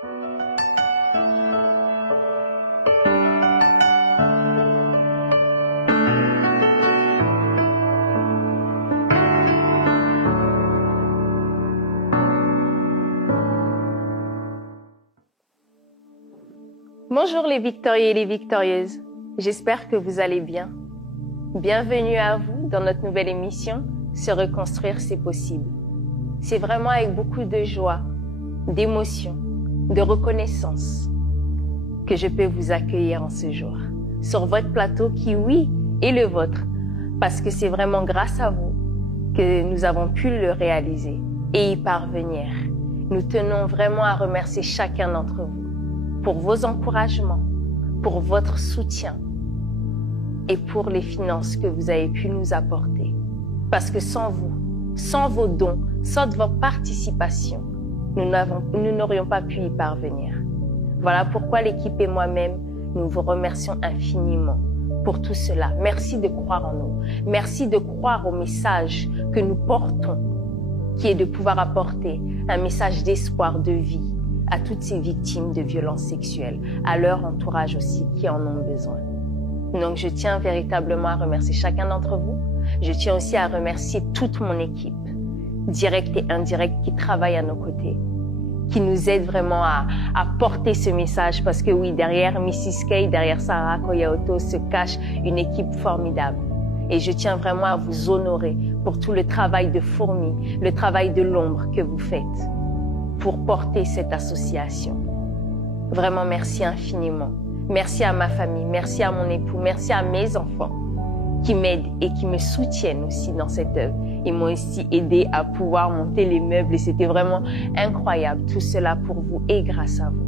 Bonjour les victorieux et les victorieuses, j'espère que vous allez bien. Bienvenue à vous dans notre nouvelle émission « Se reconstruire, c'est possible ». C'est vraiment avec beaucoup de joie, d'émotion, de reconnaissance que je peux vous accueillir en ce jour, sur votre plateau qui, oui, est le vôtre, parce que c'est vraiment grâce à vous que nous avons pu le réaliser et y parvenir. Nous tenons vraiment à remercier chacun d'entre vous pour vos encouragements, pour votre soutien et pour les finances que vous avez pu nous apporter. Parce que sans vous, sans vos dons, sans votre participation, nous n'aurions pas pu y parvenir. Voilà pourquoi l'équipe et moi-même, nous vous remercions infiniment pour tout cela. Merci de croire en nous. Merci de croire au message que nous portons, qui est de pouvoir apporter un message d'espoir, de vie, à toutes ces victimes de violences sexuelles, à leur entourage aussi qui en ont besoin. Donc je tiens véritablement à remercier chacun d'entre vous. Je tiens aussi à remercier toute mon équipe, directe et indirecte, qui travaille à nos côtés, qui nous aide vraiment à porter ce message, parce que oui, derrière Mrs. K, derrière Sarah Koyaoto se cache une équipe formidable. Et je tiens vraiment à vous honorer pour tout le travail de fourmi, le travail de l'ombre que vous faites pour porter cette association. Vraiment, merci infiniment. Merci à ma famille, merci à mon époux, merci à mes enfants qui m'aident et qui me soutiennent aussi dans cette œuvre. Ils m'ont aussi aidé à pouvoir monter les meubles et c'était vraiment incroyable. Tout cela pour vous et grâce à vous.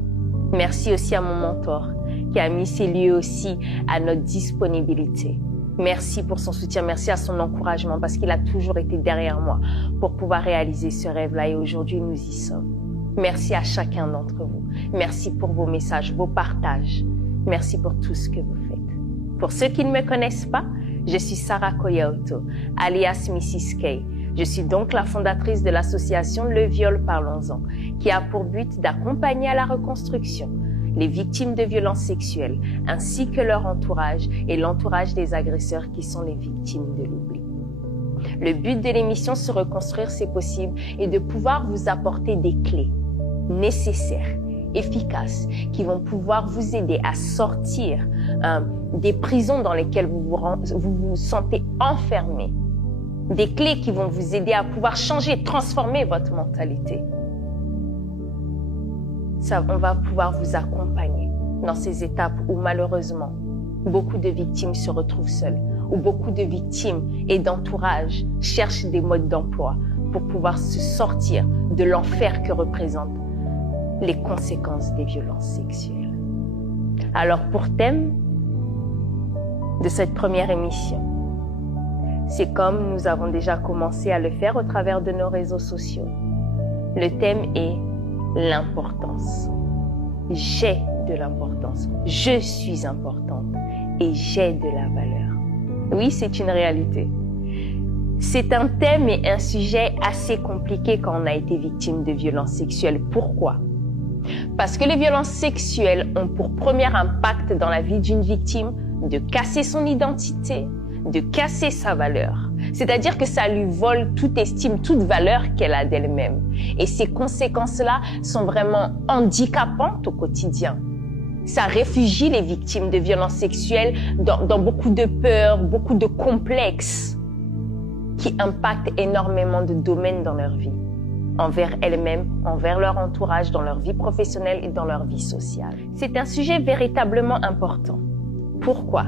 Merci aussi à mon mentor qui a mis ses lieux aussi à notre disponibilité. Merci pour son soutien, merci à son encouragement parce qu'il a toujours été derrière moi pour pouvoir réaliser ce rêve-là et aujourd'hui nous y sommes. Merci à chacun d'entre vous. Merci pour vos messages, vos partages. Merci pour tout ce que vous faites. Pour ceux qui ne me connaissent pas, je suis Sarah Koyaoto, alias Mrs. K. Je suis donc la fondatrice de l'association Le Viol Parlons-en, qui a pour but d'accompagner à la reconstruction les victimes de violences sexuelles, ainsi que leur entourage et l'entourage des agresseurs qui sont les victimes de l'oubli. Le but de l'émission Se reconstruire, c'est possible est de pouvoir vous apporter des clés nécessaires, efficaces, qui vont pouvoir vous aider à sortir des prisons dans lesquelles vous vous sentez enfermé. Des clés qui vont vous aider à pouvoir changer, transformer votre mentalité. On va pouvoir vous accompagner dans ces étapes où malheureusement, beaucoup de victimes se retrouvent seules, où beaucoup de victimes et d'entourage cherchent des modes d'emploi pour pouvoir se sortir de l'enfer que représentent les conséquences des violences sexuelles. Alors pour thème de cette première émission, c'est comme nous avons déjà commencé à le faire au travers de nos réseaux sociaux. Le thème est l'importance. J'ai de l'importance. Je suis importante et j'ai de la valeur. Oui, c'est une réalité. C'est un thème et un sujet assez compliqué quand on a été victime de violences sexuelles. Pourquoi? Parce que les violences sexuelles ont pour premier impact dans la vie d'une victime de casser son identité, de casser sa valeur. C'est-à-dire que ça lui vole toute estime, toute valeur qu'elle a d'elle-même. Et ces conséquences-là sont vraiment handicapantes au quotidien. Ça réfugie les victimes de violences sexuelles dans beaucoup de peurs, beaucoup de complexes qui impactent énormément de domaines dans leur vie, envers elles-mêmes, envers leur entourage, dans leur vie professionnelle et dans leur vie sociale. C'est un sujet véritablement important. Pourquoi?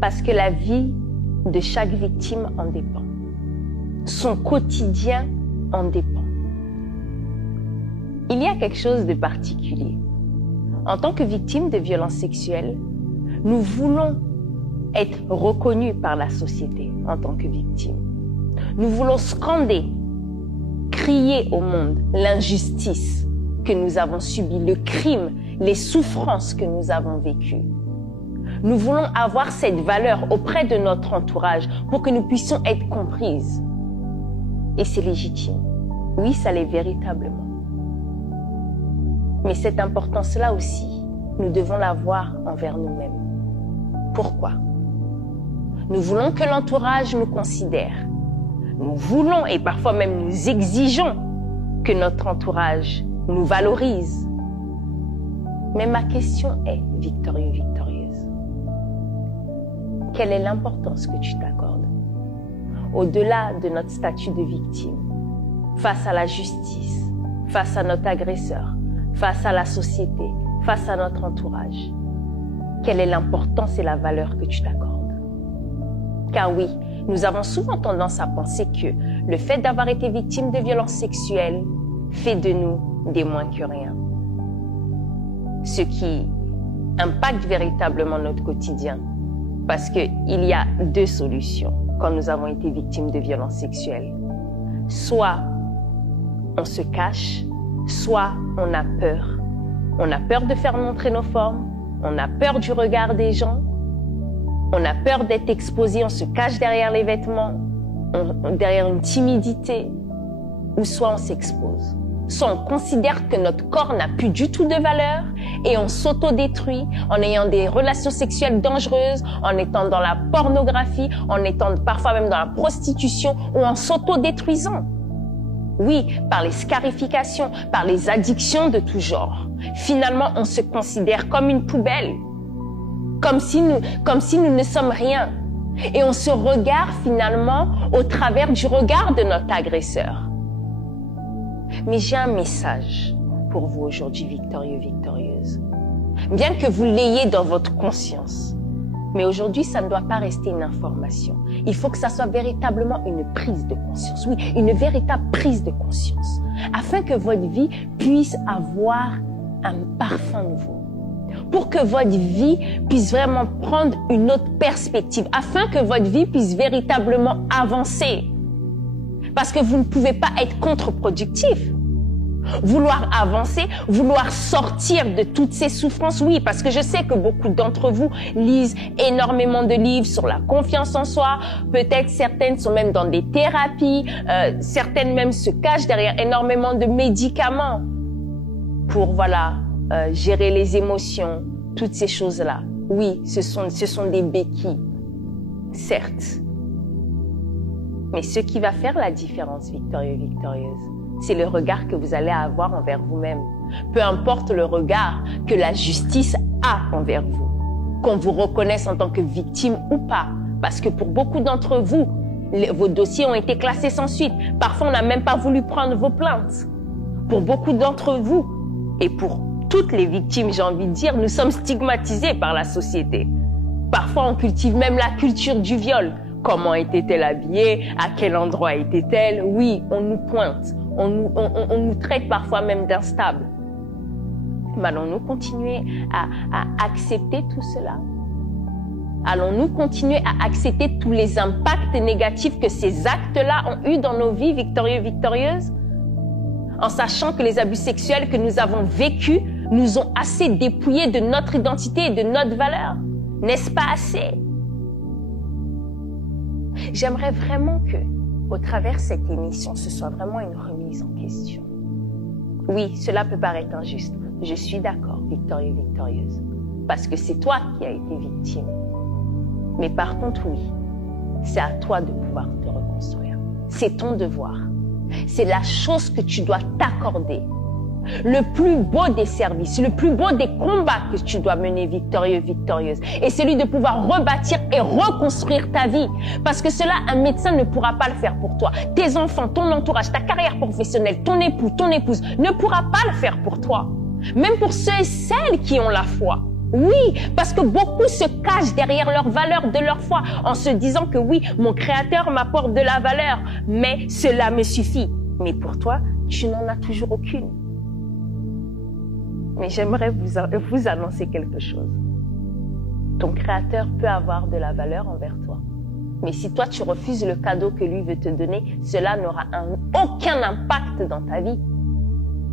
Parce que la vie de chaque victime en dépend. Son quotidien en dépend. Il y a quelque chose de particulier. En tant que victime de violences sexuelles, nous voulons être reconnus par la société en tant que victime. Nous voulons scander, crier au monde l'injustice que nous avons subie, le crime, les souffrances que nous avons vécues. Nous voulons avoir cette valeur auprès de notre entourage pour que nous puissions être comprises. Et c'est légitime. Oui, ça l'est véritablement. Mais cette importance-là aussi, nous devons l'avoir envers nous-mêmes. Pourquoi? Nous voulons que l'entourage nous considère. Nous voulons et parfois même nous exigeons que notre entourage nous valorise. Mais ma question est, victorieux, victorieuse, quelle est l'importance que tu t'accordes? Au-delà de notre statut de victime, face à la justice, face à notre agresseur, face à la société, face à notre entourage, quelle est l'importance et la valeur que tu t'accordes? Car oui, nous avons souvent tendance à penser que le fait d'avoir été victime de violences sexuelles fait de nous des moins que rien. Ce qui impacte véritablement notre quotidien. Parce qu'il y a deux solutions quand nous avons été victimes de violences sexuelles. Soit on se cache, soit on a peur. On a peur de faire montrer nos formes, on a peur du regard des gens, on a peur d'être exposé, on se cache derrière les vêtements, derrière une timidité, ou soit on s'expose. Soit on considère que notre corps n'a plus du tout de valeur et on s'autodétruit en ayant des relations sexuelles dangereuses, en étant dans la pornographie, en étant parfois même dans la prostitution ou en s'autodétruisant. Oui, par les scarifications, par les addictions de tout genre. Finalement, on se considère comme une poubelle, comme si nous ne sommes rien. Et on se regarde finalement au travers du regard de notre agresseur. Mais j'ai un message pour vous aujourd'hui, victorieux, victorieuse. Bien que vous l'ayez dans votre conscience, mais aujourd'hui, ça ne doit pas rester une information. Il faut que ça soit véritablement une prise de conscience. Oui, une véritable prise de conscience. Afin que votre vie puisse avoir un parfum nouveau. Pour que votre vie puisse vraiment prendre une autre perspective. Afin que votre vie puisse véritablement avancer. Parce que vous ne pouvez pas être contre-productif. Vouloir avancer, vouloir sortir de toutes ces souffrances, oui, parce que je sais que beaucoup d'entre vous lisent énormément de livres sur la confiance en soi. Peut-être certaines sont même dans des thérapies, certaines même se cachent derrière énormément de médicaments pour, gérer les émotions, toutes ces choses-là. Oui, ce sont des béquilles, certes. Mais ce qui va faire la différence, victorieux, victorieuse, c'est le regard que vous allez avoir envers vous-même. Peu importe le regard que la justice a envers vous. Qu'on vous reconnaisse en tant que victime ou pas. Parce que pour beaucoup d'entre vous, vos dossiers ont été classés sans suite. Parfois, on n'a même pas voulu prendre vos plaintes. Pour beaucoup d'entre vous, et pour toutes les victimes, j'ai envie de dire, nous sommes stigmatisés par la société. Parfois, on cultive même la culture du viol. Comment était-elle habillée? À quel endroit était-elle? Oui, on nous pointe. On nous traite parfois même d'instables. Mais allons-nous continuer à accepter tout cela? Allons-nous continuer à accepter tous les impacts négatifs que ces actes-là ont eu dans nos vies, victorieux, victorieuses? En sachant que les abus sexuels que nous avons vécus nous ont assez dépouillés de notre identité et de notre valeur. N'est-ce pas assez? J'aimerais vraiment que, au travers de cette émission, ce soit vraiment une remise en question. Oui, cela peut paraître injuste. Je suis d'accord, victorieux, victorieuse. Parce que c'est toi qui as été victime. Mais par contre, oui, c'est à toi de pouvoir te reconstruire. C'est ton devoir. C'est la chose que tu dois t'accorder. Le plus beau des services, le plus beau des combats que tu dois mener, victorieux, victorieuse, est celui de pouvoir rebâtir et reconstruire ta vie. Parce que cela, un médecin ne pourra pas le faire pour toi. Tes enfants, ton entourage, ta carrière professionnelle, ton époux, ton épouse ne pourra pas le faire pour toi. Même pour ceux et celles qui ont la foi. Oui, parce que beaucoup se cachent derrière leur valeur de leur foi en se disant que oui, mon Créateur m'apporte de la valeur, mais cela me suffit. Mais pour toi, tu n'en as toujours aucune. Mais j'aimerais vous annoncer quelque chose. Ton Créateur peut avoir de la valeur envers toi. Mais si toi, tu refuses le cadeau que lui veut te donner, cela n'aura aucun impact dans ta vie.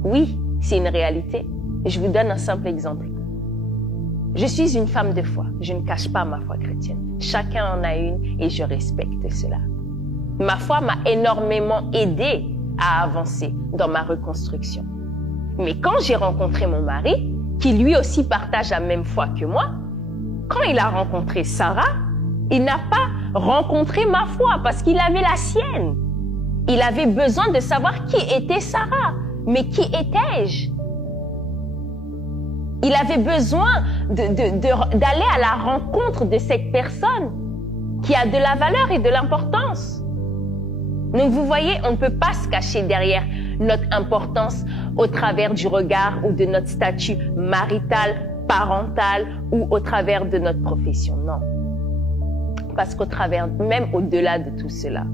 Oui, c'est une réalité. Je vous donne un simple exemple. Je suis une femme de foi. Je ne cache pas ma foi chrétienne. Chacun en a une et je respecte cela. Ma foi m'a énormément aidée à avancer dans ma reconstruction. Mais quand j'ai rencontré mon mari, qui lui aussi partage la même foi que moi, quand il a rencontré Sarah, il n'a pas rencontré ma foi parce qu'il avait la sienne. Il avait besoin de savoir qui était Sarah. Mais qui étais-je? Il avait besoin d'aller à la rencontre de cette personne qui a de la valeur et de l'importance. Donc vous voyez, on ne peut pas se cacher derrière notre importance au travers du regard ou de notre statut marital, parental ou au travers de notre profession. Non. Parce qu'au travers, même au-delà de tout cela,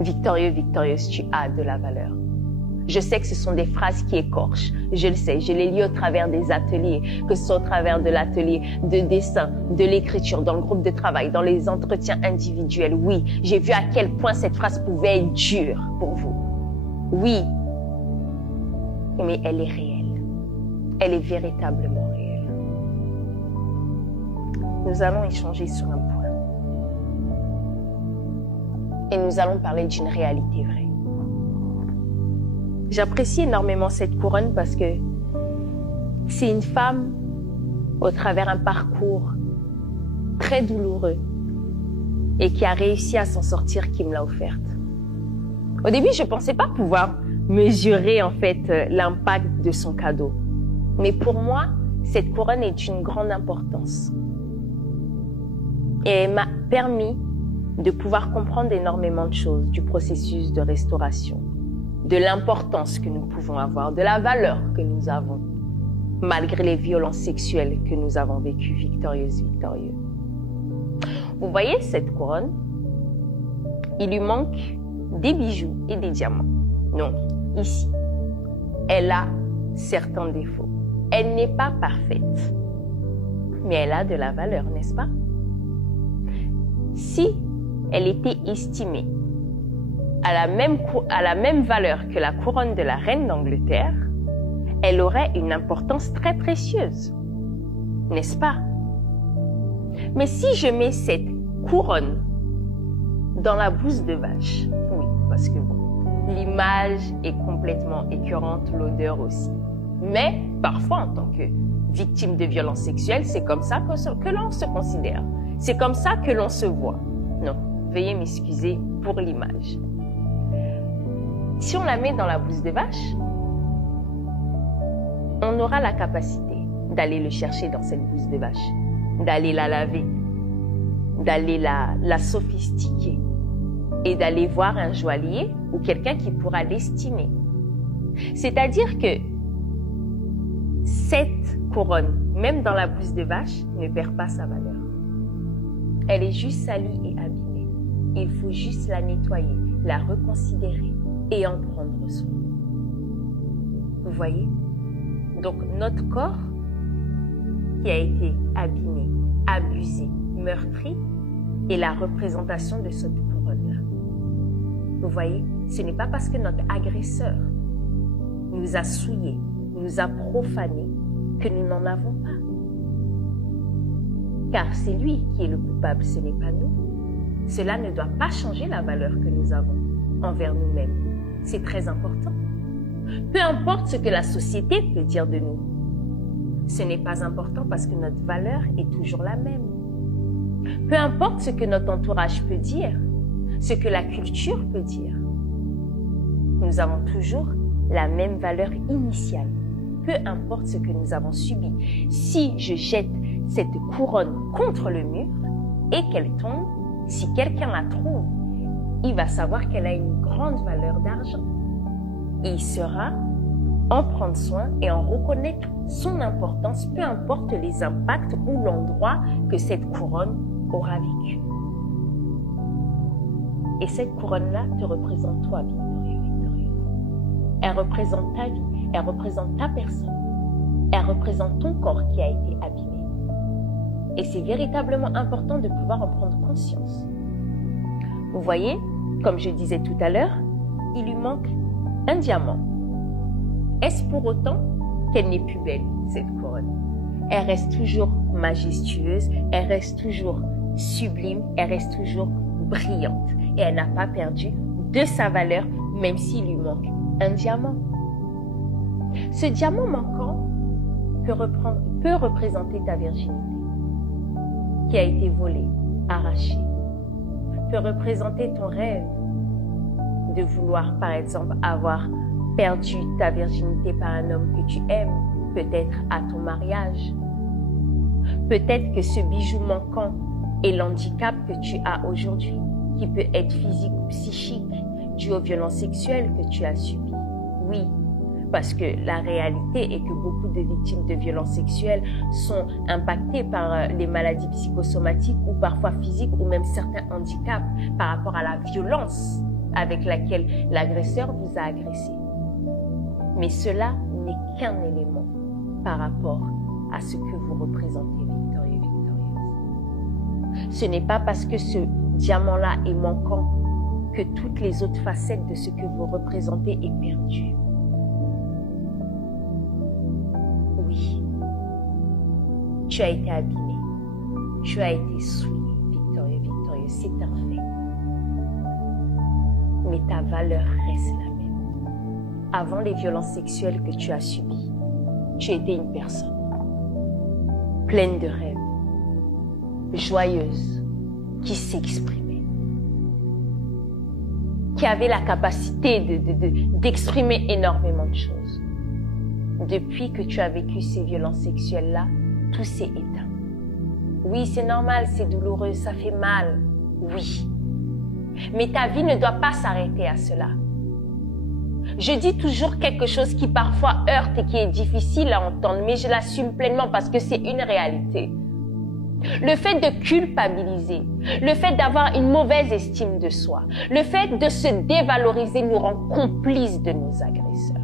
victorieux, victorieuse, tu as de la valeur. Je sais que ce sont des phrases qui écorchent. Je le sais, je les lis au travers des ateliers, que ce soit au travers de l'atelier de dessin, de l'écriture, dans le groupe de travail, dans les entretiens individuels. Oui, j'ai vu à quel point cette phrase pouvait être dure pour vous. Oui, mais elle est réelle. Elle est véritablement réelle. Nous allons échanger sur un point. Et nous allons parler d'une réalité vraie. J'apprécie énormément cette couronne parce que c'est une femme au travers un parcours très douloureux et qui a réussi à s'en sortir qui me l'a offerte. Au début, je ne pensais pas pouvoir mesurer en fait l'impact de son cadeau. Mais pour moi, cette couronne est d'une grande importance. Et elle m'a permis de pouvoir comprendre énormément de choses du processus de restauration, de l'importance que nous pouvons avoir, de la valeur que nous avons, malgré les violences sexuelles que nous avons vécues, victorieuses, victorieux. Vous voyez cette couronne? Il lui manque des bijoux et des diamants. Donc, ici, elle a certains défauts. Elle n'est pas parfaite, mais elle a de la valeur, n'est-ce pas? Si elle était estimée à la même valeur que la couronne de la reine d'Angleterre, elle aurait une importance très précieuse, n'est-ce pas? Mais si je mets cette couronne dans la bouse de vache, oui, parce que bon, l'image est complètement écœurante, l'odeur aussi. Mais parfois, en tant que victime de violences sexuelles, c'est comme ça que l'on se considère. C'est comme ça que l'on se voit. Non, veuillez m'excuser pour l'image. Si on la met dans la bouse de vache, on aura la capacité d'aller le chercher dans cette bouse de vache, d'aller la laver, d'aller la sophistiquer et d'aller voir un joaillier ou quelqu'un qui pourra l'estimer. C'est-à-dire que cette couronne, même dans la bouse de vache, ne perd pas sa valeur. Elle est juste salie et abîmée. Il faut juste la nettoyer, la reconsidérer et en prendre soin. Vous voyez? Donc notre corps qui a été abîmé, abusé, meurtri est la représentation de cette couronne-là. Vous voyez? Ce n'est pas parce que notre agresseur nous a souillés, nous a profanés que nous n'en avons pas. Car c'est lui qui est le coupable, ce n'est pas nous. Cela ne doit pas changer la valeur que nous avons envers nous-mêmes. C'est très important. Peu importe ce que la société peut dire de nous, ce n'est pas important parce que notre valeur est toujours la même. Peu importe ce que notre entourage peut dire, ce que la culture peut dire, nous avons toujours la même valeur initiale. Peu importe ce que nous avons subi. Si je jette cette couronne contre le mur et qu'elle tombe, si quelqu'un la trouve, il va savoir qu'elle a une grande valeur d'argent. Et il saura en prendre soin et en reconnaître son importance, peu importe les impacts ou l'endroit que cette couronne aura vécu. Et cette couronne-là te représente toi, victorieux, victorieux. Elle représente ta vie, elle représente ta personne, elle représente ton corps qui a été abîmé. Et c'est véritablement important de pouvoir en prendre conscience. Vous voyez, comme je disais tout à l'heure, il lui manque un diamant. Est-ce pour autant qu'elle n'est plus belle, cette couronne? Elle reste toujours majestueuse, elle reste toujours sublime, elle reste toujours brillante. Et elle n'a pas perdu de sa valeur, même s'il lui manque un diamant. Ce diamant manquant peut représenter ta virginité qui a été volée, arrachée. Peut représenter ton rêve de vouloir, par exemple, avoir perdu ta virginité par un homme que tu aimes, peut-être à ton mariage. Peut-être que ce bijou manquant est l'handicap que tu as aujourd'hui, qui peut être physique ou psychique, dû aux violences sexuelles que tu as subies. Oui, parce que la réalité est que beaucoup de victimes de violences sexuelles sont impactées par les maladies psychosomatiques ou parfois physiques ou même certains handicaps par rapport à la violence avec laquelle l'agresseur vous a agressé. Mais cela n'est qu'un élément par rapport à ce que vous représentez, victorieux, victorieuse. Ce n'est pas parce que ce diamant-là est manquant que toutes les autres facettes de ce que vous représentez est perdu. Oui, tu as été abîmé, tu as été souillé, victorieux, victorieux, c'est un fait. Mais ta valeur reste la même. Avant les violences sexuelles que tu as subies, tu étais une personne pleine de rêves, joyeuse, qui s'exprimait, qui avait la capacité d'exprimer énormément de choses. Depuis que tu as vécu ces violences sexuelles-là, tout s'est éteint. Oui, c'est normal, c'est douloureux, ça fait mal, oui. Mais ta vie ne doit pas s'arrêter à cela. Je dis toujours quelque chose qui parfois heurte et qui est difficile à entendre, mais je l'assume pleinement parce que c'est une réalité. Le fait de culpabiliser, le fait d'avoir une mauvaise estime de soi, le fait de se dévaloriser nous rend complices de nos agresseurs.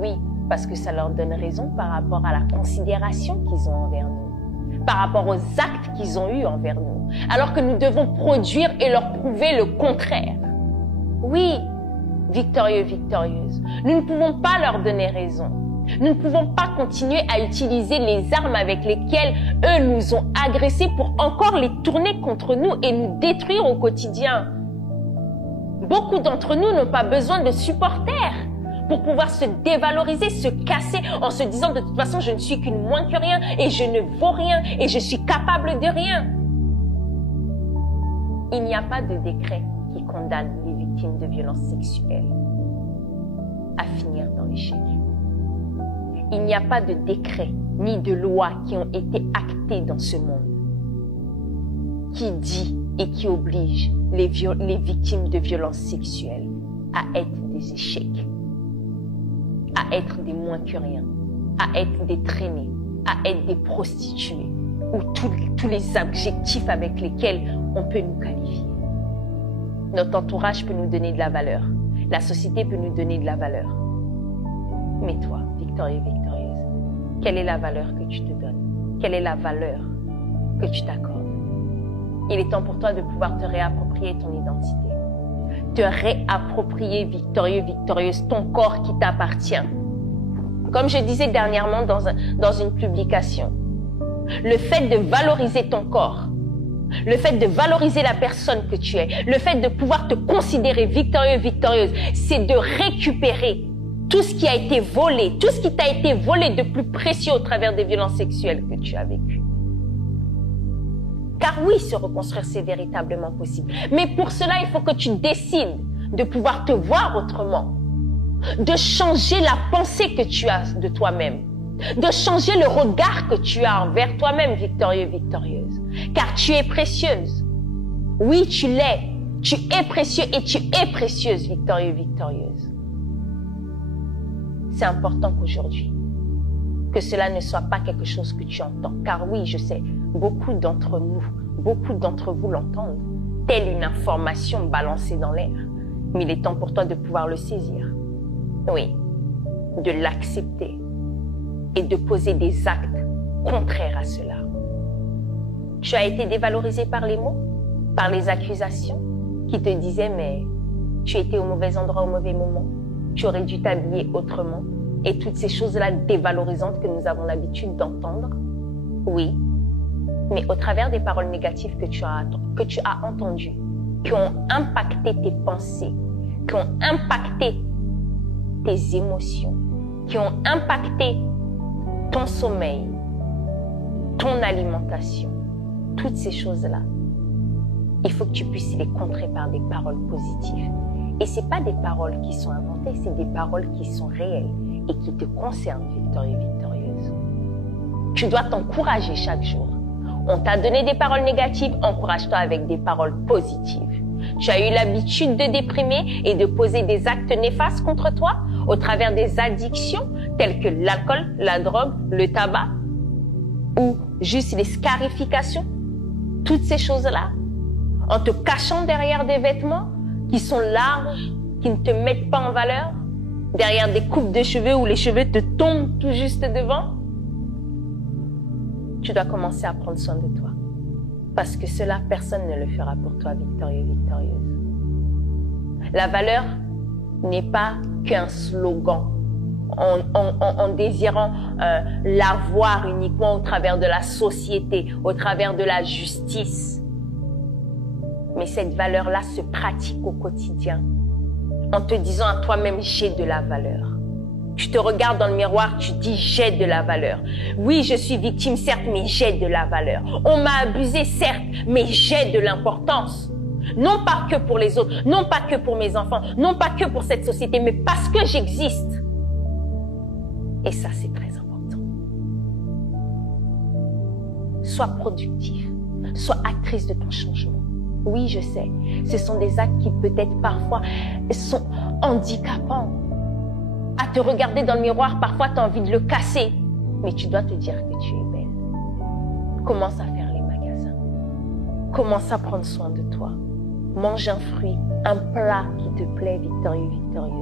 Oui, parce que ça leur donne raison par rapport à la considération qu'ils ont envers nous, par rapport aux actes qu'ils ont eus envers nous, alors que nous devons produire et leur prouver le contraire. Oui, victorieux, victorieuse, nous ne pouvons pas leur donner raison. Nous ne pouvons pas continuer à utiliser les armes avec lesquelles eux nous ont agressés pour encore les tourner contre nous et nous détruire au quotidien. Beaucoup d'entre nous n'ont pas besoin de supporters pour pouvoir se dévaloriser, se casser en se disant de toute façon je ne suis qu'une moins que rien et je ne vaux rien et je suis capable de rien. Il n'y a pas de décret qui condamne les victimes de violences sexuelles à finir dans l'échec. Il n'y a pas de décret ni de loi qui ont été actés dans ce monde qui dit et qui oblige les victimes de violences sexuelles à être des échecs, à être des moins que rien, à être des traînées, à être des prostituées ou tous les adjectifs avec lesquels on peut nous qualifier. Notre entourage peut nous donner de la valeur. La société peut nous donner de la valeur. Mais toi, victorieux, victorieuse, quelle est la valeur que tu te donnes? Quelle est la valeur que tu t'accordes? Il est temps pour toi de pouvoir te réapproprier ton identité. Te réapproprier, victorieux, victorieuse, ton corps qui t'appartient. Comme je disais dernièrement dans une publication, le fait de valoriser ton corps, le fait de valoriser la personne que tu es, le fait de pouvoir te considérer victorieux, victorieuse, c'est de récupérer tout ce qui a été volé, tout ce qui t'a été volé de plus précieux au travers des violences sexuelles que tu as vécues. Car oui, se reconstruire, c'est véritablement possible. Mais pour cela, il faut que tu décides de pouvoir te voir autrement, de changer la pensée que tu as de toi-même, de changer le regard que tu as envers toi-même, victorieux, victorieuse. Car tu es précieuse. Oui, tu l'es. Tu es précieux et tu es précieuse, victorieux, victorieuse. C'est important qu'aujourd'hui, que cela ne soit pas quelque chose que tu entends. Car oui, je sais, beaucoup d'entre nous, beaucoup d'entre vous l'entendent, telle une information balancée dans l'air. Mais il est temps pour toi de pouvoir le saisir. Oui, de l'accepter et de poser des actes contraires à cela. Tu as été dévalorisé par les mots, par les accusations qui te disaient mais tu étais au mauvais endroit au mauvais moment, tu aurais dû t'habiller autrement et toutes ces choses-là dévalorisantes que nous avons l'habitude d'entendre. Oui, mais au travers des paroles négatives que tu as entendues, qui ont impacté tes pensées, qui ont impacté tes émotions, qui ont impacté ton sommeil, ton alimentation, toutes ces choses-là, il faut que tu puisses les contrer par des paroles positives. Et ce n'est pas des paroles qui sont inventées, c'est des paroles qui sont réelles et qui te concernent, victorieux, victorieuse. Tu dois t'encourager chaque jour. On t'a donné des paroles négatives, encourage-toi avec des paroles positives. Tu as eu l'habitude de déprimer et de poser des actes néfastes contre toi au travers des addictions telles que l'alcool, la drogue, le tabac ou juste les scarifications. Toutes ces choses-là, en te cachant derrière des vêtements qui sont larges, qui ne te mettent pas en valeur, derrière des coupes de cheveux où les cheveux te tombent tout juste devant. Tu dois commencer à prendre soin de toi. Parce que cela, personne ne le fera pour toi, victorieux, victorieuse. La valeur n'est pas qu'un slogan en désirant l'avoir uniquement au travers de la société, au travers de la justice. Mais cette valeur-là se pratique au quotidien en te disant à toi-même, j'ai de la valeur. Tu te regardes dans le miroir, tu dis, j'ai de la valeur. Oui, je suis victime, certes, mais j'ai de la valeur. On m'a abusé, certes, mais j'ai de l'importance. Non pas que pour les autres, non pas que pour mes enfants, non pas que pour cette société, mais parce que j'existe. Et ça, c'est très important. Sois productif, sois actrice de ton changement. Oui, je sais, ce sont des actes qui peut-être parfois sont handicapants. À te regarder dans le miroir, parfois tu as envie de le casser. Mais tu dois te dire que tu es belle. Commence à faire les magasins. Commence à prendre soin de toi. Mange un fruit, un plat qui te plaît, victorieux, victorieuse.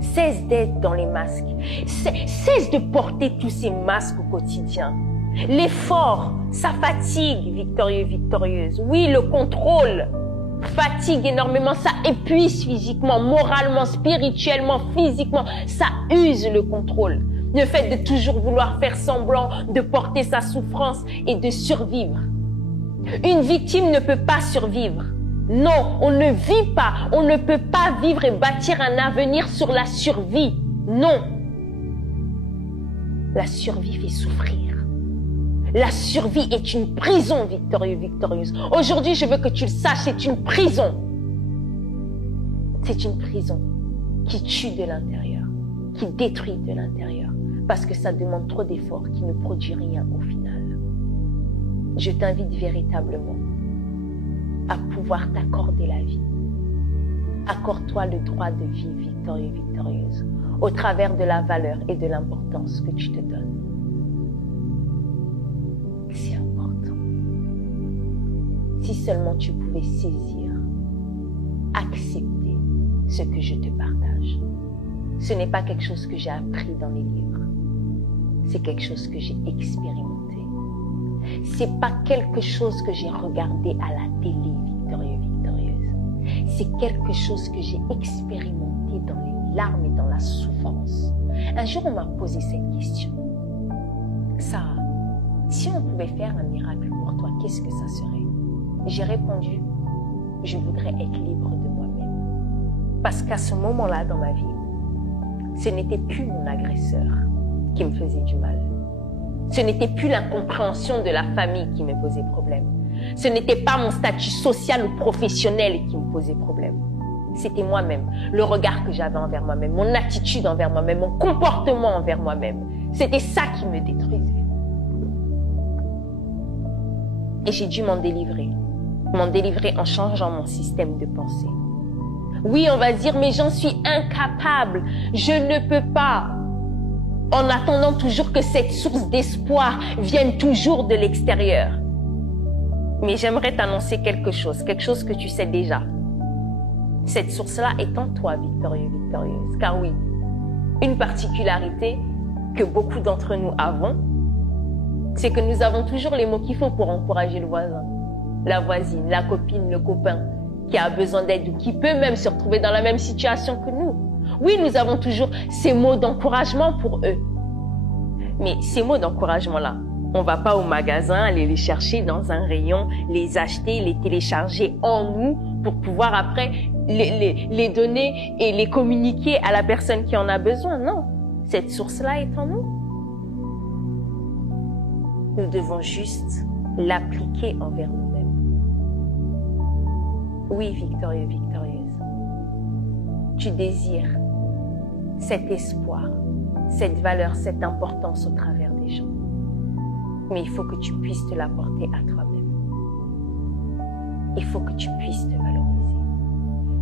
Cesse d'être dans les masques. Cesse de porter tous ces masques au quotidien. L'effort, ça fatigue, victorieux, victorieuse. Oui, le contrôle fatigue énormément, ça épuise physiquement, moralement, spirituellement, physiquement, ça use le contrôle. Le fait de toujours vouloir faire semblant de porter sa souffrance et de survivre. Une victime ne peut pas survivre. Non, on ne vit pas, on ne peut pas vivre et bâtir un avenir sur la survie. Non. La survie fait souffrir. La survie est une prison, victorieux, victorieuse. Aujourd'hui, je veux que tu le saches, c'est une prison. C'est une prison qui tue de l'intérieur, qui détruit de l'intérieur, parce que ça demande trop d'efforts, qui ne produit rien au final. Je t'invite véritablement à pouvoir t'accorder la vie. Accorde-toi le droit de vivre, victorieux, victorieuse, au travers de la valeur et de l'importance que tu te donnes. C'est important. Si seulement tu pouvais saisir, accepter ce que je te partage. Ce n'est pas quelque chose que j'ai appris dans les livres. C'est quelque chose que j'ai expérimenté. C'est pas quelque chose que j'ai regardé à la télé, victorieux, victorieuse. C'est quelque chose que j'ai expérimenté dans les larmes et dans la souffrance. Un jour, on m'a posé cette question. Sarah, si on pouvait faire un miracle pour toi, qu'est-ce que ça serait? J'ai répondu, je voudrais être libre de moi-même. Parce qu'à ce moment-là dans ma vie, ce n'était plus mon agresseur qui me faisait du mal. Ce n'était plus l'incompréhension de la famille qui me posait problème. Ce n'était pas mon statut social ou professionnel qui me posait problème. C'était moi-même, le regard que j'avais envers moi-même, mon attitude envers moi-même, mon comportement envers moi-même. C'était ça qui me détruisait. Et j'ai dû m'en délivrer en changeant mon système de pensée. Oui, on va dire, mais j'en suis incapable, je ne peux pas. En attendant toujours que cette source d'espoir vienne toujours de l'extérieur. Mais j'aimerais t'annoncer quelque chose que tu sais déjà. Cette source-là est en toi, victorieux, victorieuse. Car oui, une particularité que beaucoup d'entre nous avons, c'est que nous avons toujours les mots qu'il faut pour encourager le voisin, la voisine, la copine, le copain, qui a besoin d'aide ou qui peut même se retrouver dans la même situation que nous. Oui, nous avons toujours ces mots d'encouragement pour eux. Mais ces mots d'encouragement-là, on va pas au magasin aller les chercher dans un rayon, les acheter, les télécharger en nous pour pouvoir après les donner et les communiquer à la personne qui en a besoin. Non, Cette source-là est en nous. Nous devons juste l'appliquer envers nous-mêmes. Oui, victorieux, victorieuse. Tu désires cet espoir, cette valeur, cette importance au travers des gens. Mais il faut que tu puisses te l'apporter à toi-même. Il faut que tu puisses te valoriser.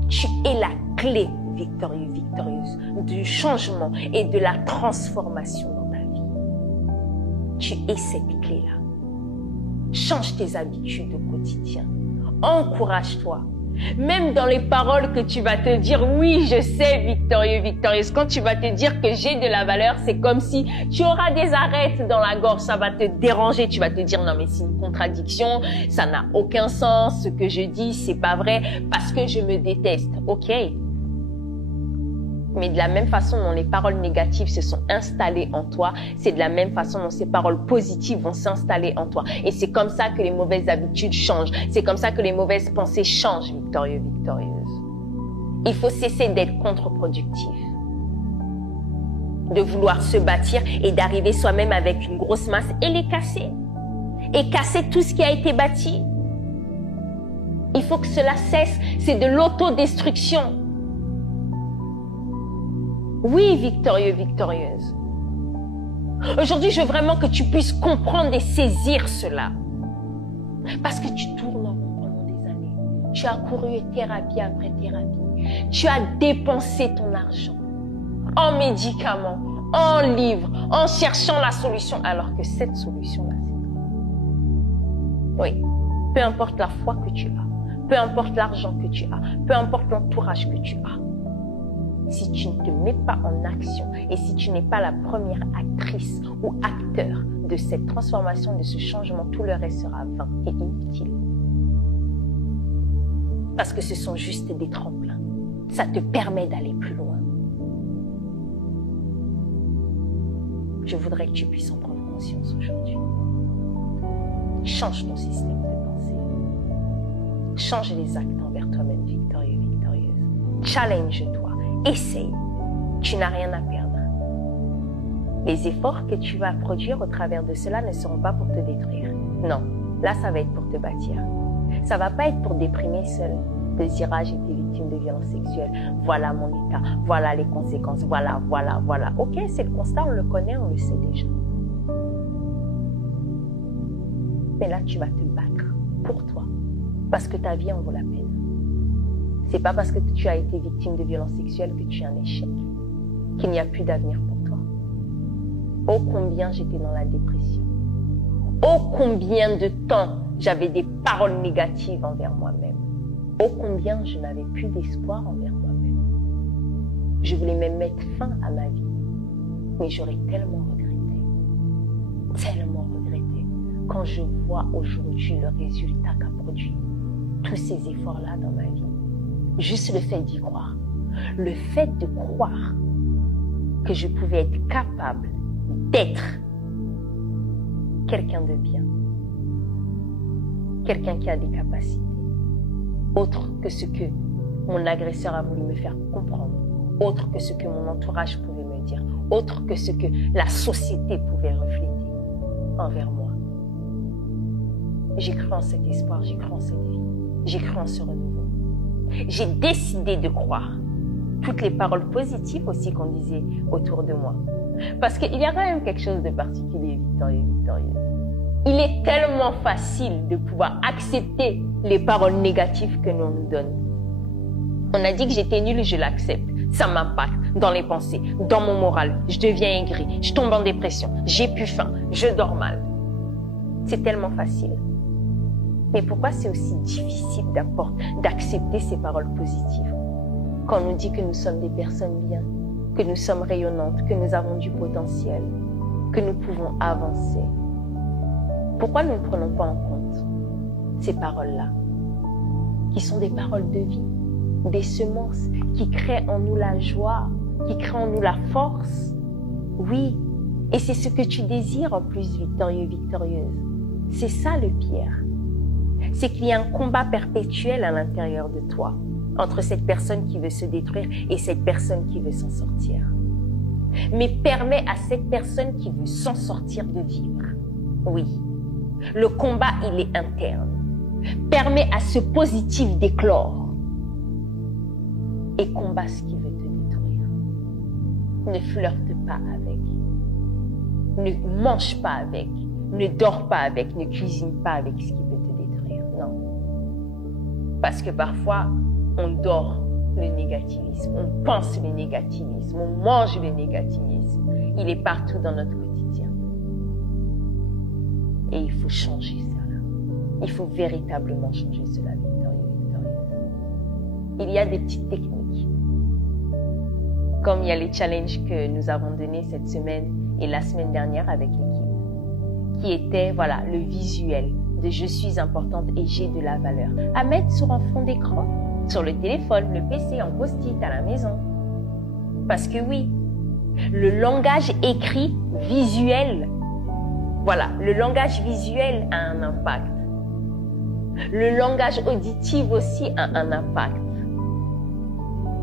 Tu es la clé, victorieux, victorieuse, du changement et de la transformation dans ta vie. Tu es cette clé-là. Change tes habitudes au quotidien. Encourage-toi. Même dans les paroles que tu vas te dire, oui, je sais, victorieux, victorieuse. Quand tu vas te dire que j'ai de la valeur, c'est comme si tu auras des arêtes dans la gorge, ça va te déranger. Tu vas te dire, non, mais c'est une contradiction, ça n'a aucun sens, ce que je dis, c'est pas vrai, parce que je me déteste. Ok. Mais de la même façon dont les paroles négatives se sont installées en toi, c'est de la même façon dont ces paroles positives vont s'installer en toi. Et c'est comme ça que les mauvaises habitudes changent. C'est comme ça que les mauvaises pensées changent, victorieux, victorieuse. Il faut cesser d'être contre-productif. De vouloir se bâtir et d'arriver soi-même avec une grosse masse et les casser. Et casser tout ce qui a été bâti. Il faut que cela cesse. C'est de l'autodestruction. Oui, victorieux, victorieuse. Aujourd'hui, je veux vraiment que tu puisses comprendre et saisir cela. Parce que tu tournes en rond pendant des années. Tu as couru thérapie après thérapie. Tu as dépensé ton argent en médicaments, en livres, en cherchant la solution, alors que cette solution-là, c'est toi. Oui, peu importe la foi que tu as, peu importe l'argent que tu as, peu importe l'entourage que tu as. Si tu ne te mets pas en action et si tu n'es pas la première actrice ou acteur de cette transformation, de ce changement, tout le reste sera vain et inutile. Parce que ce sont juste des tremplins. Ça te permet d'aller plus loin. Je voudrais que tu puisses en prendre conscience aujourd'hui. Change ton système de pensée. Change les actes envers toi-même, victorieux, victorieuse. Challenge-toi. Essaye, tu n'as rien à perdre. Les efforts que tu vas produire au travers de cela ne seront pas pour te détruire. Non, là ça va être pour te bâtir. Ça va pas être pour déprimer seul. De dire, ah, j'ai été victime de violences sexuelles, voilà mon état, voilà les conséquences, voilà. Ok, c'est le constat, on le connaît, on le sait déjà. Mais là tu vas te battre pour toi, parce que ta vie en vaut la peine. C'est pas parce que tu as été victime de violences sexuelles que tu es un échec, qu'il n'y a plus d'avenir pour toi. Oh combien j'étais dans la dépression. Oh combien de temps j'avais des paroles négatives envers moi-même. Oh combien je n'avais plus d'espoir envers moi-même. Je voulais même mettre fin à ma vie. Mais j'aurais tellement regretté, quand je vois aujourd'hui le résultat qu'a produit tous ces efforts-là dans ma vie. Juste le fait d'y croire. Le fait de croire que je pouvais être capable d'être quelqu'un de bien. Quelqu'un qui a des capacités. Autre que ce que mon agresseur a voulu me faire comprendre. Autre que ce que mon entourage pouvait me dire. Autre que ce que la société pouvait refléter envers moi. J'ai cru en cet espoir, j'ai cru en cette vie. J'ai cru en ce renouveau. J'ai décidé de croire toutes les paroles positives aussi qu'on disait autour de moi. Parce qu'il y a quand même quelque chose de particulier, victorieux, victorieuse. Il est tellement facile de pouvoir accepter les paroles négatives que l'on nous donne. On a dit que j'étais nulle, je l'accepte. Ça m'impacte dans les pensées, dans mon moral. Je deviens aigrie, je tombe en dépression, j'ai plus faim, je dors mal. C'est tellement facile. Mais pourquoi c'est aussi difficile d'accepter ces paroles positives quand on nous dit que nous sommes des personnes bien, que nous sommes rayonnantes, que nous avons du potentiel, que nous pouvons avancer? Pourquoi nous ne prenons pas en compte ces paroles-là, qui sont des paroles de vie, des semences qui créent en nous la joie, qui créent en nous la force? Oui, et c'est ce que tu désires en plus, victorieux, victorieuse. C'est ça le pire. C'est qu'il y a un combat perpétuel à l'intérieur de toi, entre cette personne qui veut se détruire et cette personne qui veut s'en sortir. mais permet à cette personne qui veut s'en sortir de vivre. Oui, le combat, il est interne. Permet à ce positif d'éclore et combat ce qui veut te détruire. Ne flirte pas avec, ne mange pas avec, ne dors pas avec, ne cuisine pas avec ce qui veut te détruire. Non. Parce que parfois, on dort le négativisme, on pense le négativisme, on mange le négativisme. Il est partout dans notre quotidien. Et il faut changer cela. Il faut véritablement changer cela, victorieuse. Il y a des petites techniques. Comme il y a les challenges que nous avons donnés cette semaine et la semaine dernière avec l'équipe, qui étaient, voilà, le visuel de je suis importante et j'ai de la valeur. À mettre sur un fond d'écran, sur le téléphone, le PC, en post-it à la maison. Parce que oui, le langage écrit visuel, voilà, le langage visuel a un impact. Le langage auditif aussi a un impact.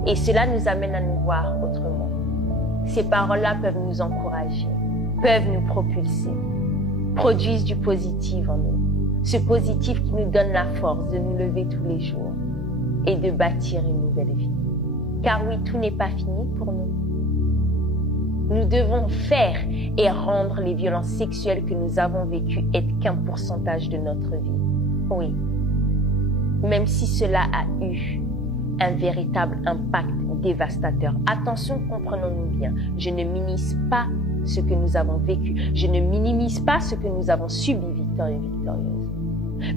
Et cela nous amène à nous voir autrement. Ces paroles-là peuvent nous encourager, peuvent nous propulser, produisent du positif en nous. Ce positif qui nous donne la force de nous lever tous les jours et de bâtir une nouvelle vie. Car oui, tout n'est pas fini pour nous. Nous devons faire et rendre les violences sexuelles que nous avons vécues être qu'un pourcentage de notre vie. Oui, même si cela a eu un véritable impact dévastateur. Attention, comprenons-nous bien, je ne minimise pas ce que nous avons vécu, je ne minimise pas ce que nous avons subi, victorieuse.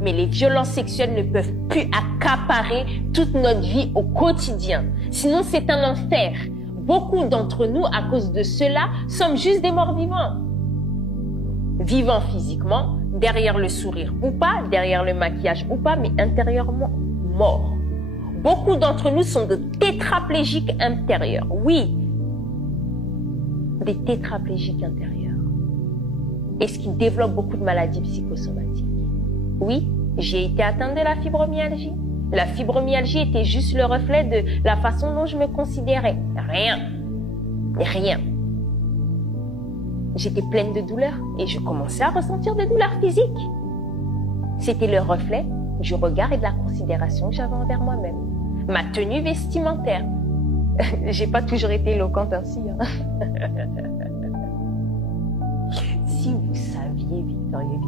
Mais les violences sexuelles ne peuvent plus accaparer toute notre vie au quotidien. Sinon, c'est un enfer. Beaucoup d'entre nous, à cause de cela, sommes juste des morts vivants. Vivants physiquement, derrière le sourire ou pas, derrière le maquillage ou pas, mais intérieurement morts. Beaucoup d'entre nous sont de tétraplégiques intérieurs. Oui, des tétraplégiques intérieurs. Et ce qui développe beaucoup de maladies psychosomatiques. Oui, j'ai été atteinte de la fibromyalgie. La fibromyalgie était juste le reflet de la façon dont je me considérais. Rien. J'étais pleine de douleurs et je commençais à ressentir des douleurs physiques. C'était le reflet du regard et de la considération que j'avais envers moi-même. Ma tenue vestimentaire. J'ai pas toujours été éloquente ainsi. Si vous saviez, victorieuse,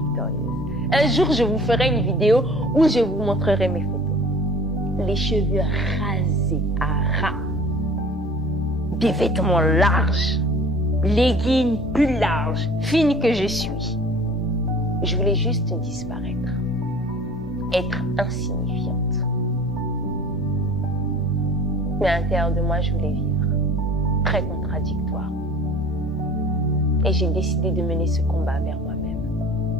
un jour je vous ferai une vidéo où je vous montrerai mes photos. Les cheveux rasés à ras, des vêtements larges, leggings plus larges, fines que je suis. Je voulais juste disparaître, être insignifiante. Mais à l'intérieur de moi, je voulais vivre, très contradictoire. Et j'ai décidé de mener ce combat vers moi-même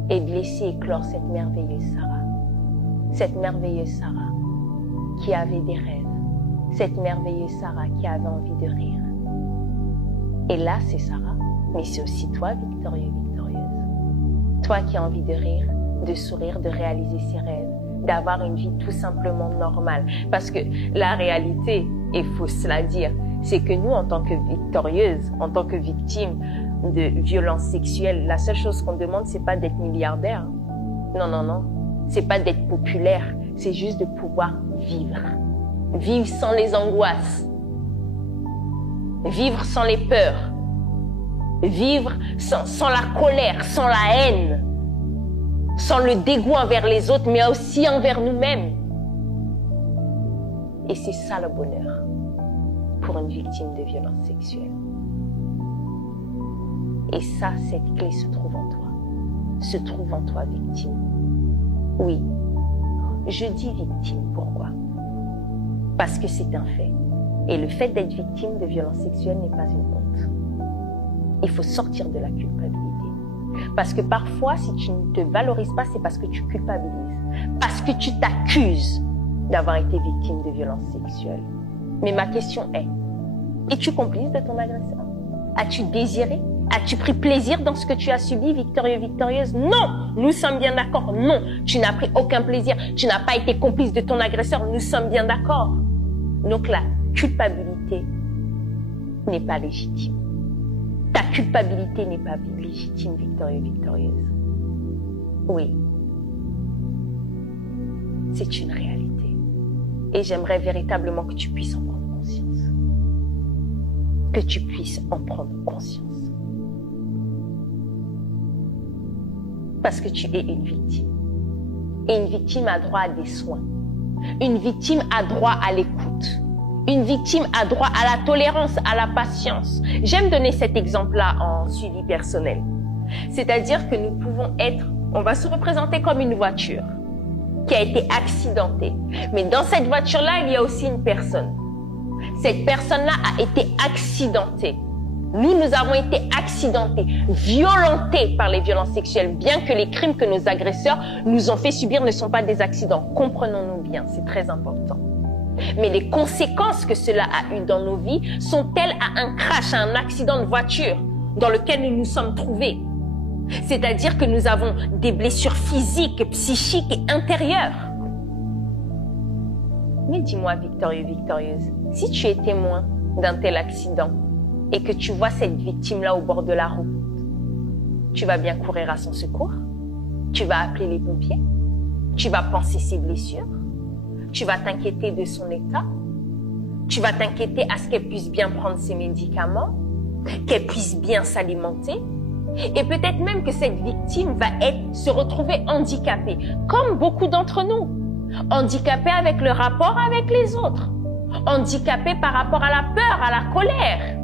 et de laisser éclore cette merveilleuse Sarah. Cette merveilleuse Sarah qui avait des rêves. Cette merveilleuse Sarah qui avait envie de rire. Et là, c'est Sarah, mais c'est aussi toi, victorieuse. Toi qui as envie de rire, de sourire, de réaliser ses rêves, d'avoir une vie tout simplement normale. Parce que la réalité, et il faut se la dire, c'est que nous, en tant que victorieuses, en tant que victimes de violences sexuelles, la seule chose qu'on demande, c'est pas d'être milliardaire. Non. C'est pas d'être populaire. C'est juste de pouvoir vivre. Vivre sans les angoisses. Vivre sans les peurs. Vivre sans la colère, sans la haine. Sans le dégoût envers les autres, mais aussi envers nous-mêmes. Et c'est ça le bonheur pour une victime de violence sexuelle. Et ça, cette clé se trouve en toi. Se trouve en toi, victime. Oui, je dis victime, pourquoi? Parce que c'est un fait. Et le fait d'être victime de violence sexuelle n'est pas une honte. Il faut sortir de la culpabilité. Parce que parfois, si tu ne te valorises pas, c'est parce que tu culpabilises. Parce que tu t'accuses d'avoir été victime de violence sexuelle. Mais ma question est, es-tu complice de ton agresseur? As-tu désiré? As-tu pris plaisir dans ce que tu as subi, victorieuse? Non! Nous sommes bien d'accord. Non! Tu n'as pris aucun plaisir. Tu n'as pas été complice de ton agresseur. Nous sommes bien d'accord. Donc la culpabilité n'est pas légitime. Ta culpabilité n'est pas légitime, victorieux, victorieuse. Oui. C'est une réalité. Et j'aimerais véritablement que tu puisses en prendre conscience. Que tu puisses en prendre conscience. Parce que tu es une victime. Et une victime a droit à des soins. Une victime a droit à l'écoute. Une victime a droit à la tolérance, à la patience. J'aime donner cet exemple-là en suivi personnel. C'est-à-dire que nous pouvons être, on va se représenter comme une voiture qui a été accidentée. Mais dans cette voiture-là, il y a aussi une personne. Cette personne-là a été accidentée. Nous avons été accidentés, violentés par les violences sexuelles, bien que les crimes que nos agresseurs nous ont fait subir ne sont pas des accidents. Comprenons-nous bien, c'est très important. Mais les conséquences que cela a eues dans nos vies sont telles à un crash, à un accident de voiture dans lequel nous nous sommes trouvés. C'est-à-dire que nous avons des blessures physiques, psychiques et intérieures. Mais dis-moi, victorieux, victorieuse, si tu es témoin d'un tel accident et que tu vois cette victime-là au bord de la route, tu vas bien courir à son secours? Tu vas appeler les pompiers? Tu vas penser ses blessures? Tu vas t'inquiéter de son état? Tu vas t'inquiéter à ce qu'elle puisse bien prendre ses médicaments? Qu'elle puisse bien s'alimenter? Et peut-être même que cette victime va se retrouver handicapée, comme beaucoup d'entre nous. Handicapée avec le rapport avec les autres. Handicapée par rapport à la peur, à la colère.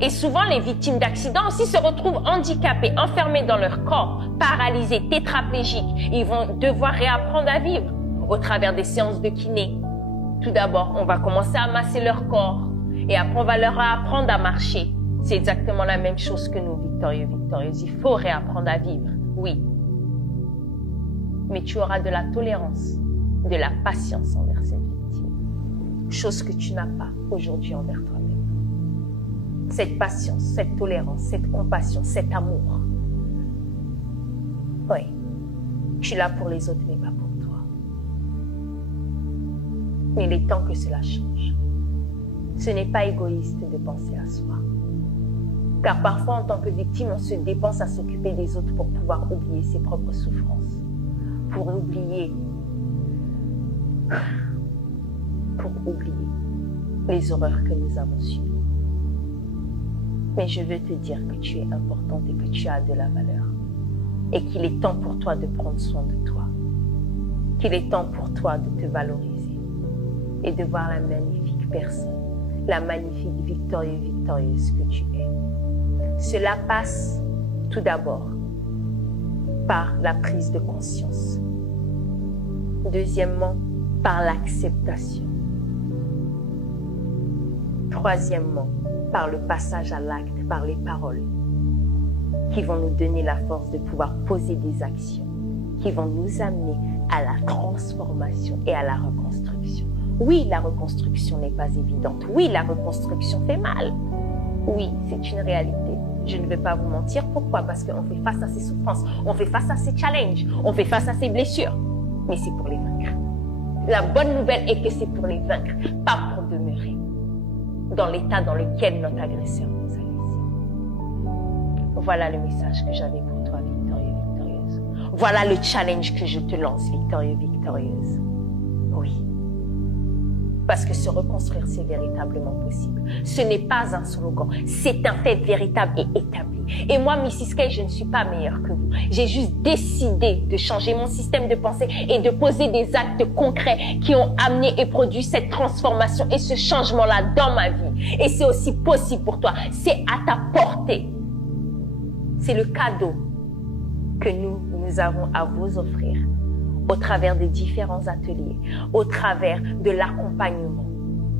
Et souvent, les victimes d'accidents aussi se retrouvent handicapées, enfermées dans leur corps, paralysées, tétraplégiques. Ils vont devoir réapprendre à vivre au travers des séances de kiné. Tout d'abord, on va commencer à masser leur corps et après, on va leur apprendre à marcher. C'est exactement la même chose que nous, victorieux, victorieuses. Il faut réapprendre à vivre, oui. Mais tu auras de la tolérance, de la patience envers cette victime. Chose que tu n'as pas aujourd'hui envers toi-même. Cette patience, cette tolérance, cette compassion, cet amour. Oui, tu l'as pour les autres, mais pas pour toi. Mais il est temps que cela change. Ce n'est pas égoïste de penser à soi. Car parfois, en tant que victime, on se dépense à s'occuper des autres pour pouvoir oublier ses propres souffrances. Pour oublier les horreurs que nous avons subies. Mais je veux te dire que tu es importante et que tu as de la valeur. Et qu'il est temps pour toi de prendre soin de toi. Qu'il est temps pour toi de te valoriser. Et de voir la magnifique personne, la magnifique victorieuse que tu es. Cela passe tout d'abord par la prise de conscience. Deuxièmement, par l'acceptation. Troisièmement, par le passage à l'acte, par les paroles qui vont nous donner la force de pouvoir poser des actions, qui vont nous amener à la transformation et à la reconstruction. Oui, la reconstruction n'est pas évidente. Oui, la reconstruction fait mal. Oui, c'est une réalité. Je ne vais pas vous mentir. Pourquoi? Parce qu'on fait face à ces souffrances, on fait face à ces challenges, on fait face à ces blessures. Mais c'est pour les vaincre. La bonne nouvelle est que c'est pour les vaincre, pas pour demeurer dans l'état dans lequel notre agresseur nous a laissés. Voilà le message que j'avais pour toi, victorieux, victorieuse. Voilà le challenge que je te lance, victorieux, victorieuse. Oui. Parce que se reconstruire, c'est véritablement possible. Ce n'est pas un slogan, c'est un fait véritable et établi. Et moi, Mrs. K, je ne suis pas meilleure que vous. J'ai juste décidé de changer mon système de pensée et de poser des actes concrets qui ont amené et produit cette transformation et ce changement-là dans ma vie. Et c'est aussi possible pour toi. C'est à ta portée. C'est le cadeau que nous avons à vous offrir au travers des différents ateliers, au travers de l'accompagnement,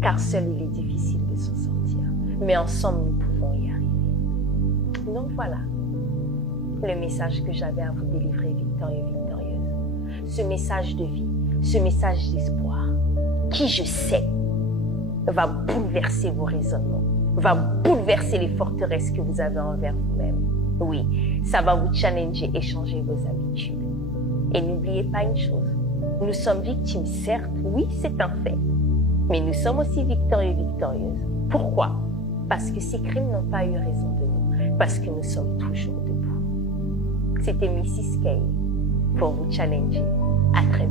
car seul il est difficile de s'en sortir. Mais ensemble, nous pouvons y arriver. Donc voilà le message que j'avais à vous délivrer, victorieux, victorieuse. Ce message de vie, ce message d'espoir, qui je sais va bouleverser vos raisonnements, va bouleverser les forteresses que vous avez envers vous-même. Oui, ça va vous challenger et changer vos habitudes. Et n'oubliez pas une chose, nous sommes victimes, certes, oui, c'est un fait, mais nous sommes aussi victorieux, victorieuses. Pourquoi? Parce que ces crimes n'ont pas eu raison de nous. parce que nous sommes toujours debout. C'était Mrs. Kay pour vous challenger. À très